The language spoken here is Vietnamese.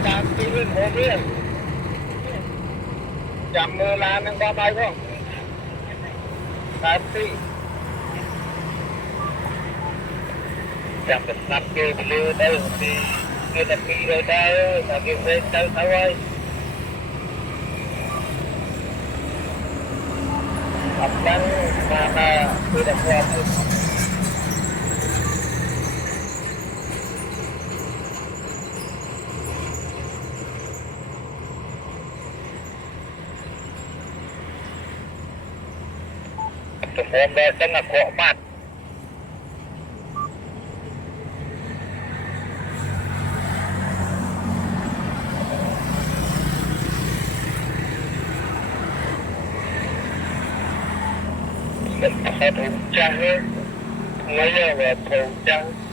đàn tí lên hồ bia chạm mưa là năng qua bay không đàn tí chạm được năm kia đưa đây thì người ta đi rồi đây là kia về tới đâu ơi tập lắm mà tôi đã qua tôi hôm nay真係過慢。Mình có thủ trăng, mấy giờ vào thủ trăng.